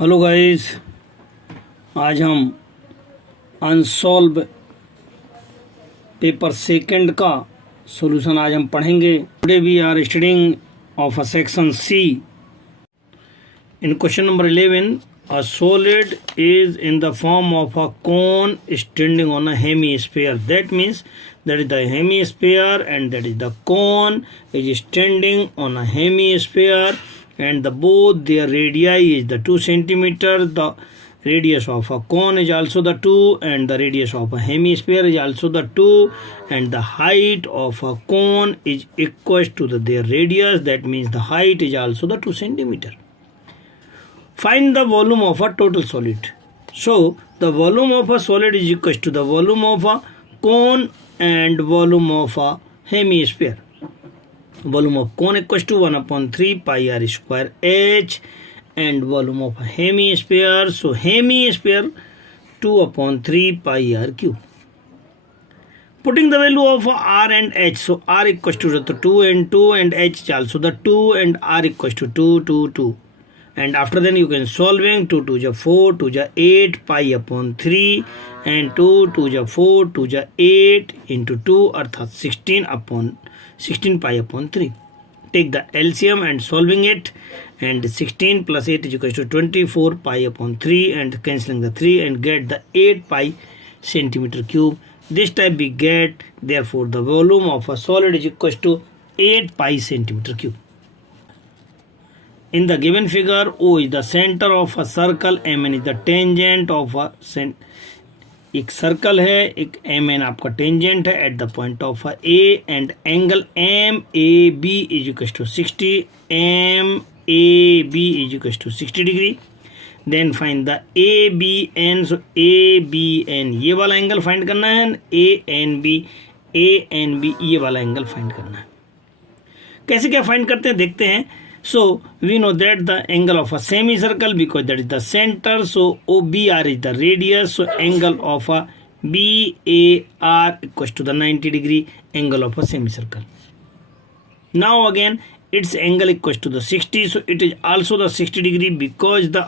Hello guys, आज हम unsolved paper second का सॉल्यूशन आज हम पढ़ेंगे। Today we are studying of a section C. In question number 11, a solid is in the form of a cone standing on a hemisphere. That means that is the hemisphere and that is the cone is standing on a hemisphere, and the both their radii is the 2 centimeter. The radius of a cone is also the 2, and the radius of a hemisphere is also the 2, and the height of a cone is equal to their radius. That means the height is also the 2 centimeter. Find the volume of a total solid. So the volume of a solid is equal to the volume of a cone and volume of a hemisphere. Volume of cone equals to 1/3 pi r square h, and volume of a hemisphere, so hemisphere 2/3 pi r cube. Putting the value of r and h, so r equals to the 2 and 2, and h is also the 2, and r equals to 2, 2, 2. And after then you can solving 2 2 ja 4, 2 ja 8 pi/3, and 2 2 ja 4, 2 ja 8 into 2 अर्थात 16 pi/3. Take the LCM and solving it, and 16 plus 8 is equal to 24 pi/3, and cancelling the 3 and get the 8 pi centimeter cube. This type we get, therefore the volume of a solid is equal to 8 pi centimeter cube. In the given figure, O is the center of a circle, Mn is the tangent of a एक circle है, एक Mn आपका tangent है at the point of A, and angle MAB is equal to 60, MAB is equal to 60 degree. Then find the ABN. So ABN ये वाला angle find करना है, ANB ये वाला एंगल फाइंड करना है. कैसे क्या फाइंड करते हैं देखते हैं. So we know that the angle of a semicircle, because that is the center, so OBR is the radius, so angle of a BAR equals to the 90 degree angle of a semicircle. Now again its angle equals to the 60, so it is also the 60 degree because the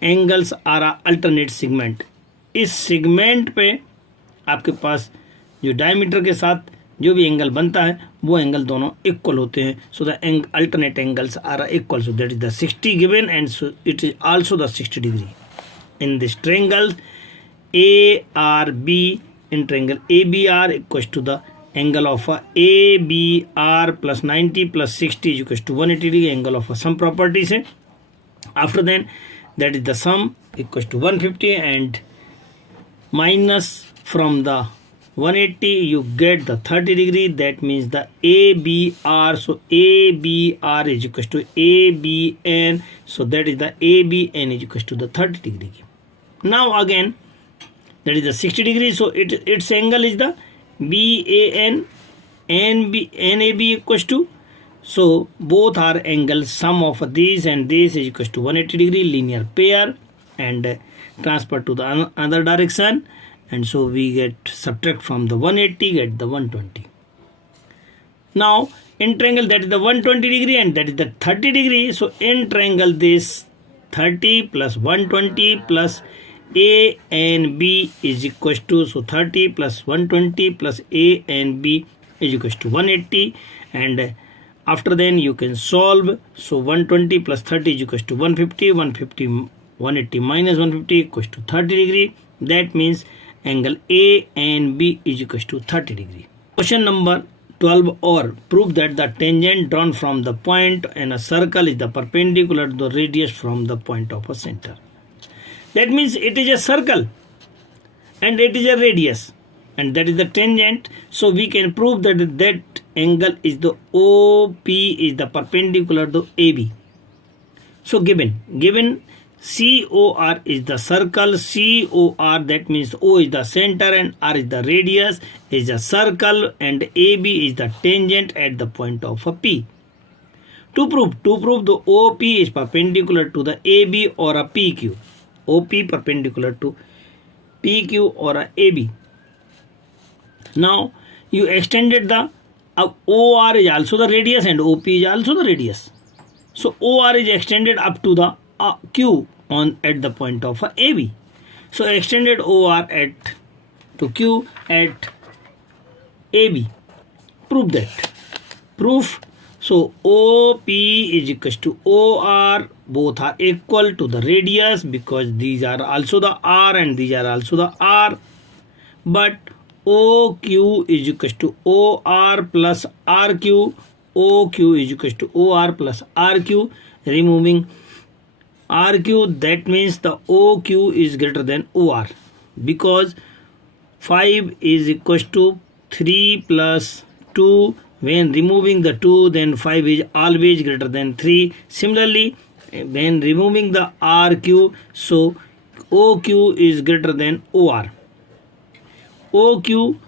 angles are a alternate segment. इस segment पे आपके पास जो diameter के साथ जो भी angle बनता है वो एंगल दोनों इक्वल होते हैं. So the alternate angles are equal, so that is the 60 given, and so it is also the 60 degree. In this triangle ARB, in triangle ABR equal to the angle of ABR plus 90 plus 60 is equal to 180 degree. Angle of sum properties है. After then that is the sum equal to 150, and minus from the 180 you get the 30 degree. That means the ABR, so ABR is equal to ABN, so that is the ABN is equal to the 30 degree. Now again that is the 60 degree, so its angle is the BAN and NAB equals to, so both are angles, sum of these and this is equal to 180 degree, linear pair, and transfer to the other direction, and so we get subtract from the 180, get the 120. Now in triangle that is the 120 degree and that is the 30 degree. So in triangle this 30 plus 120 plus A and B is equal to, so 30 plus 120 plus A and B is equal to 180, and after then you can solve. So 120 plus 30 is equal to 150, 180 minus 150 equals to 30 degree. That means angle A and B is equal to 30 degree. Question number 12, or prove that the tangent drawn from the point in a circle is the perpendicular to the radius from the point of a center. That means it is a circle and it is a radius, and that is the tangent. So we can prove that that angle is the OP is the perpendicular to AB. So given COR is the circle, COR that means O is the center and R is the radius, is a circle, and AB is the tangent at the point of a P. To prove the OP is perpendicular to the AB or a PQ. OP perpendicular to PQ or a AB. Now you extended the OR is also the radius and OP is also the radius. So OR is extended up to the Q on at the point of a AB. So extended OR at to Q at AB. Prove that. Proof. So OP is equals to OR. Both are equal to the radius because these are also the R and these are also the R. But OQ is equals to OR plus RQ. OQ is equals to OR plus RQ. Removing RQ, that means the OQ is greater than OR because 5 is equals to 3 plus 2. When removing the 2, then 5 is always greater than 3. Similarly, when removing the RQ, so OQ is greater than OR. OQ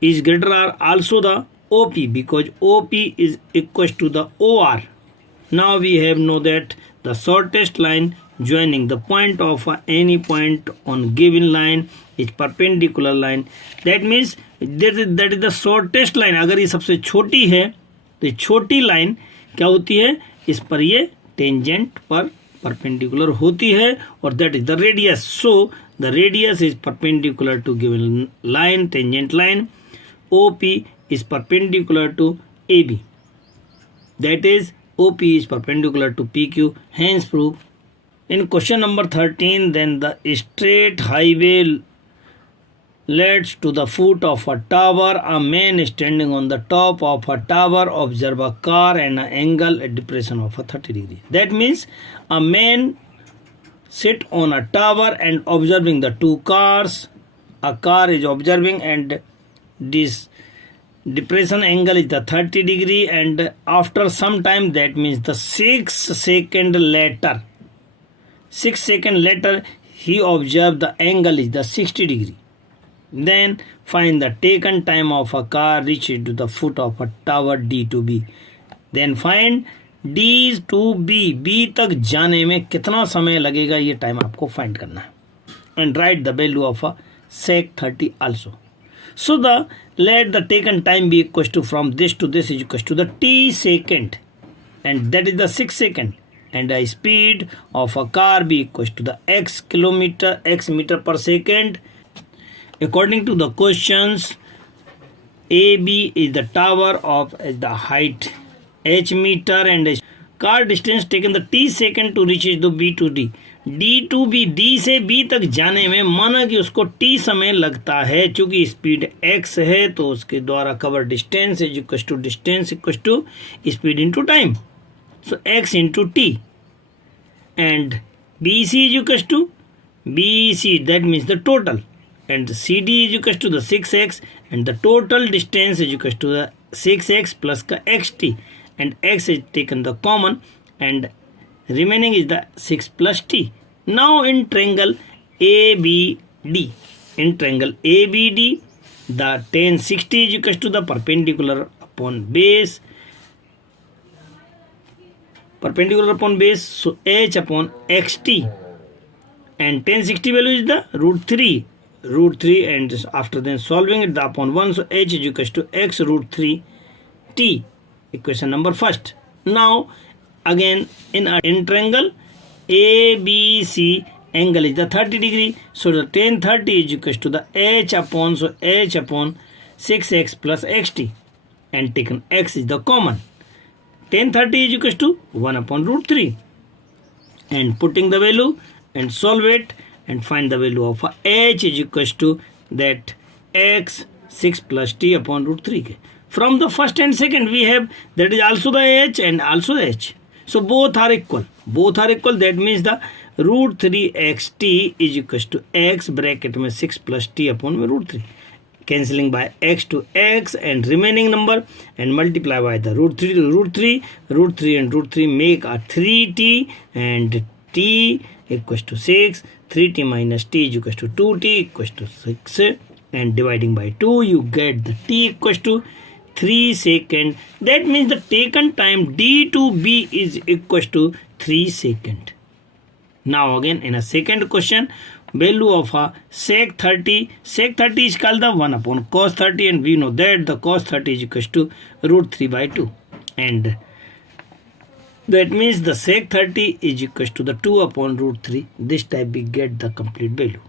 is greater or also the OP because OP is equals to the OR. Now we have know that the shortest line joining the point of any point on given line is perpendicular line. That means that is the shortest line. अगर ये सबसे छोटी है तो छोटी line क्या होती है, इस पर ये टेंजेंट पर परपेंडिकुलर होती है और that is the radius. So the radius is perpendicular to given line, tangent line. OP is perpendicular to AB. That is OP is perpendicular to PQ. Hence proof. In question number 13, then the straight highway leads to the foot of a tower. A man standing on the top of a tower observe a car and an angle at depression of a 30 degree. That means a man sit on a tower and observing the two cars. A car is observing and this depression angle is the 30 degree, and after some time, that means the 6 seconds later he observed the angle is the 60 degree. Then find the taken time of a car reached to the foot of a tower D to B. Then find D to B. B तक जाने में कितना समय लगेगा, ये time आपको find करना है. And write the value of a sec 30 also. So the let the taken time be equals to from this to this is equals to the t second, and that is the 6 second, and the speed of a car be equals to the x meter per second. According to the questions, AB is the tower of the height h meter and the car distance taken the t second to reach the B to D. D to B, D से B तक जाने में माना कि उसको T समय लगता है, चूंकि स्पीड x है तो उसके द्वारा cover distance is equal to distance equal to speed into time. So x into t and BC is equal to BC, that means the total, and CD is equal to the 6x, and the total distance is equal to the 6x plus का xt, and x is taken the common and remaining is the 6 plus t. Now in triangle ABD, the tan 60 is equal to the perpendicular upon base, so h upon xt, and tan 60 value is the root 3, and just after then solving it the upon 1, so h is equal to x root 3 t. Equation number first. Now again in triangle ABC, angle is the 30 degree, so the tan 30 is equal to the h upon 6x plus xt, and taken x is the common. Tan 30 is equal to 1 upon root 3, and putting the value and solve it and find the value of h is equal to that x 6 plus t upon root 3. From the first and second we have that is also the h and also the h. So both are equal. That means the root 3 xt is equal to x bracket में 6 plus t upon root 3. Cancelling by x to x and remaining number and multiply by the root 3 to root 3. Root 3 and root 3 make a 3t and t equals to 6. 3t minus t is equals to 2t equals to 6, and dividing by 2 you get the t equals to 3 second. That means the taken time D to B is equal to 3 second. Now again in a second question, value of a sec 30 is called the 1 upon cos 30, and we know that the cos 30 is equal to root 3 by 2, and That means the sec 30 is equals to the 2 upon root 3. This type we get the complete value.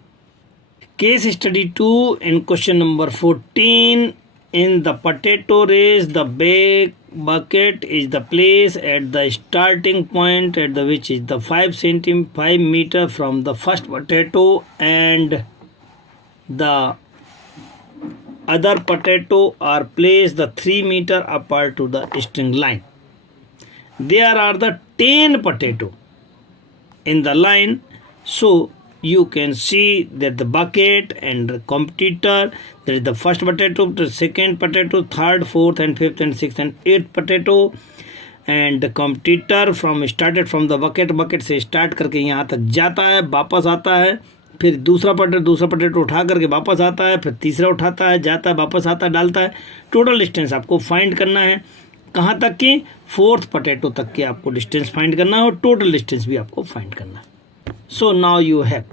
Case study 2 in question number 14. In the potato race, the big bucket is the place at the starting point at the which is the 5 meter from the first potato, and the other potato are placed the 3 meter apart to the string line. There are the 10 potato in the line, so you can see that the bucket and the competitor, there is the first potato, the second potato, third, fourth and fifth and sixth and eighth potato, and the competitor from started from the bucket से start करके यहाँ तक जाता है, वापस आता है, फिर दूसरा पोटैटो उठा करके वापस आता है, फिर तीसरा उठाता है, जाता है, वापस आता है, डालता है. टोटल डिस्टेंस आपको फाइंड करना है. कहाँ तक की? फोर्थ पोटैटो तक के आपको डिस्टेंस फाइंड करना है और टोटल डिस्टेंस भी आपको फाइंड करना है. So now you have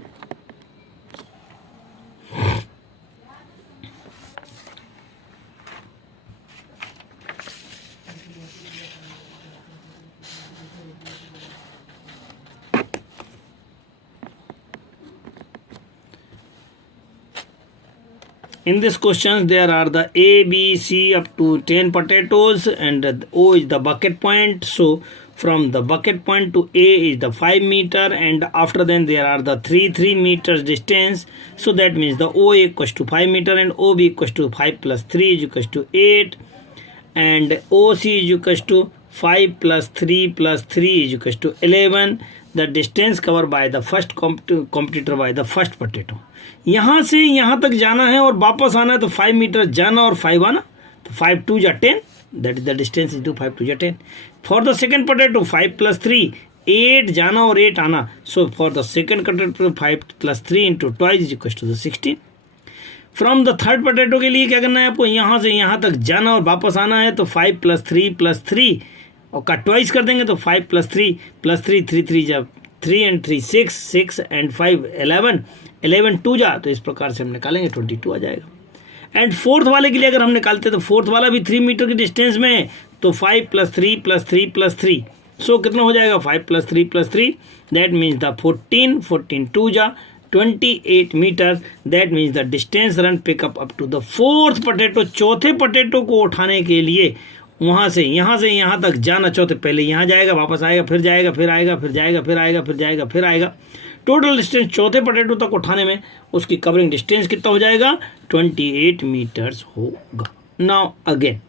in this question there are the A, B, C up to 10 potatoes, and O is the bucket point. So from the bucket point to A is the 5 meter, and after then there are the 3 meters distance. So that means the OA equals to 5 meter and OB equals to 5 plus 3 is equals to 8, and OC is equals to 5 plus 3 is equals to 11. The distance covered by the first competitor by the first potato. यहाँ से यहाँ तक जाना है और वापस आना है, तो 5 मीटर जाना और 5 आना, तो 5 2 जा 10, that is the distance into 5 2 जा 10. For the second potato 5 plus 3, 8 जाना और 8 आना, so for the second potato 5 plus 3 into twice is equals to the 16. From the third potato के लिए क्या करना है आपको? यहाँ से यहाँ तक जाना और वापस आना है, तो 5 plus 3 और का ट्वाइस कर देंगे, तो 5 plus 3 जब 3 and 3 6 and 5 11 2 जा, तो इस प्रकार से हम निकालेंगे 22 आ जाएगा. एंड फोर्थ वाले के लिए अगर हम निकालते तो फोर्थ वाला भी 3 मीटर की डिस्टेंस में है, तो 5 plus 3 सो कितना हो जाएगा? 5 plus 3 दैट मीन्स द 14 2 जा 28 metre. That means the distance run pick up up to the fourth potato. चौथे पोटैटो को उठाने के लिए वहाँ से यहाँ तक जाना, चौथे पहले यहाँ जाएगा, वापस आएगा, फिर जाएगा, फिर आएगा, फिर जाएगा, फिर आएगा, फिर जाएगा, फिर आएगा. टोटल डिस्टेंस चौथे पोटैटो तक उठाने में उसकी कवरिंग डिस्टेंस कितना हो जाएगा? 28 मीटर्स होगा. Now again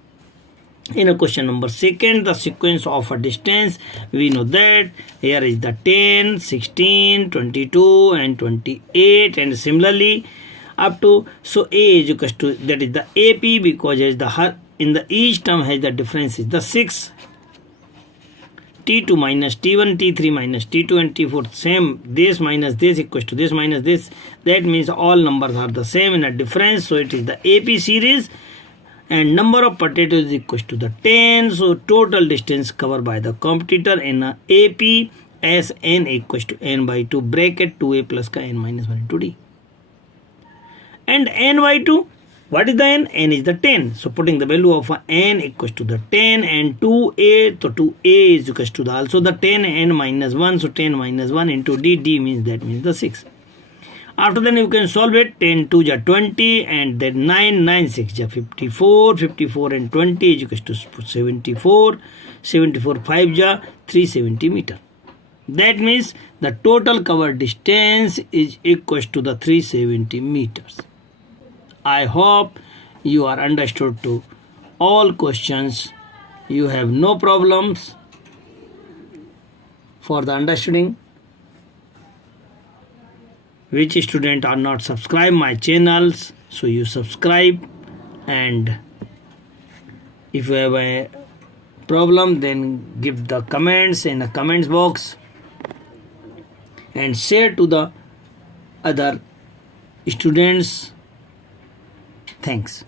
in a question number second, the sequence of a distance, we know that here is the 10 16 22 and 28, and similarly up to, so A is equals to, that is the AP, because is the in the each term has the difference is the 6, T2 minus T1, T3 minus T2 and T4 same, this minus this equals to this minus this. That means all numbers are the same in a difference, so it is the AP series, and number of potatoes is equals to the 10. So total distance covered by the competitor in a AP as n equals to n by 2 bracket 2a plus ka n minus 1 into d. And n by 2, what is the n? N is the 10. So putting the value of n equals to the 10, and 2a, so 2a is equals to the also the 10, n minus 1, so 10 minus 1 into d, d means that means the 6. After then you can solve it. 10 2 ja 20, and then 9 6 ja 54 and 20 is equals to 74 5 ja 370 meter. That means the total covered distance is equals to the 370 meters. I hope you are understood to all questions. You have no problems for the understanding. Which student are not subscribe my channels, so you subscribe, and if you have a problem then give the comments in the comments box and share to the other students. Thanks.